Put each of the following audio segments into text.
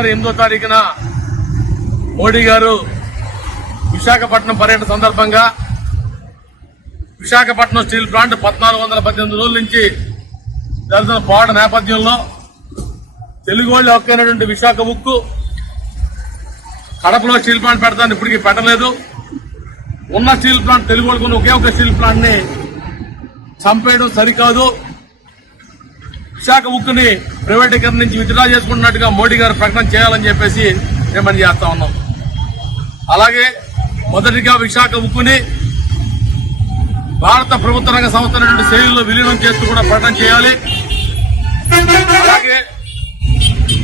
జనవరి ఎనిమిదో తారీఖున మోడీ గారు విశాఖపట్నం పర్యటన సందర్భంగా విశాఖపట్నం స్టీల్ ప్లాంట్ పద్నాలుగు వందల పద్దెనిమిది రోజుల నుంచి జరుగుతున్న పోరాట నేపథ్యంలో తెలుగు వాళ్ళు హక్కైనటువంటి విశాఖ ఉక్కు కడపలో స్టీల్ ప్లాంట్ పెడతాను ఇప్పటికీ పెట్టలేదు. ఉన్న స్టీల్ ప్లాంట్ తెలుగు వాళ్ళకున్న ఒకే ఒక స్టీల్ ప్లాంట్ని చంపేయడం సరికాదు. విశాఖ ఉక్కుని ప్రైవేటీకరణ నుంచి విత్డ్రా చేసుకుంటున్నట్టుగా మోడీ గారు ప్రకటన చేయాలని చెప్పేసి డిమాండ్ చేస్తా ఉన్నాం. అలాగే మొదటిగా విశాఖ ఉక్కుని భారత ప్రభుత్వ రంగ సంస్థ అయినటువంటి శైలిలో విలీనం చేస్తూ కూడా ప్రకటన చేయాలి. అలాగే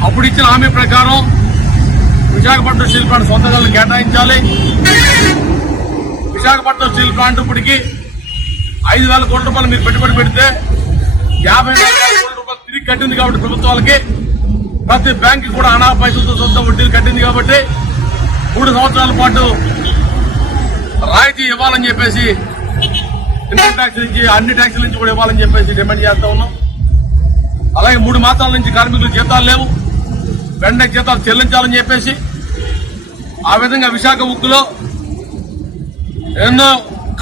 అప్పుడు ఇచ్చిన హామీ ప్రకారం విశాఖపట్నం స్టీల్ ప్లాంట్ సొంత కేటాయించాలి. విశాఖపట్నం స్టీల్ ప్లాంట్ ఇప్పటికి ఐదు వేల కోట్ల రూపాయలు మీరు పెట్టుబడి పెడితే యాభై వేల కోట్ల వడ్డీ కట్టింది కాబట్టి ప్రభుత్వాలకి ప్రతి బ్యాంక్ కూడా అనా పైసలతో సొంత వడ్డీలు కట్టింది కాబట్టి మూడు సంవత్సరాల పాటు రాయితీ ఇవ్వాలని చెప్పేసి ఇన్కమ్ ట్యాక్స్ నుంచి అన్ని ట్యాక్సుల నుంచి కూడా ఇవ్వాలని చెప్పేసి డిమాండ్ చేస్తా ఉన్నాం. అలాగే మూడు మాసాల నుంచి కార్మికులు జీతాలు లేవు. వెంటనే జీతాలు చెల్లించాలని చెప్పేసి ఆ విధంగా విశాఖ ఉక్కులో ఎన్నో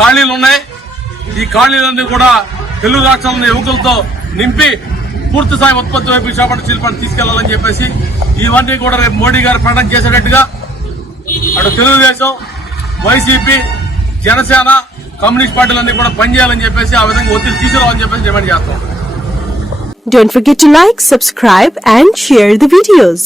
ఖాళీలు ఉన్నాయి. ఈ ఖాళీలన్నీ కూడా తెలుగు రాష్ట్రాల యువకులతో నింపి పూర్తి స్థాయి ఉత్పత్తి వైపు విశాఖపట్నం శిల్పాన్ని తీసుకెళ్ళాలని చెప్పేసి ఇవన్నీ కూడా రేపు మోడీ గారు ప్రకటన చేసేటట్టుగా అటు తెలుగుదేశం వైసీపీ జనసేన కమ్యూనిస్ట్ పార్టీలన్నీ కూడా పనిచేయాలని చెప్పేసి ఆ విధంగా ఒత్తిడి తీసుకురావాలని చెప్పేసి డిమాండ్ చేస్తాం Don't forget to like, subscribe and share the videos.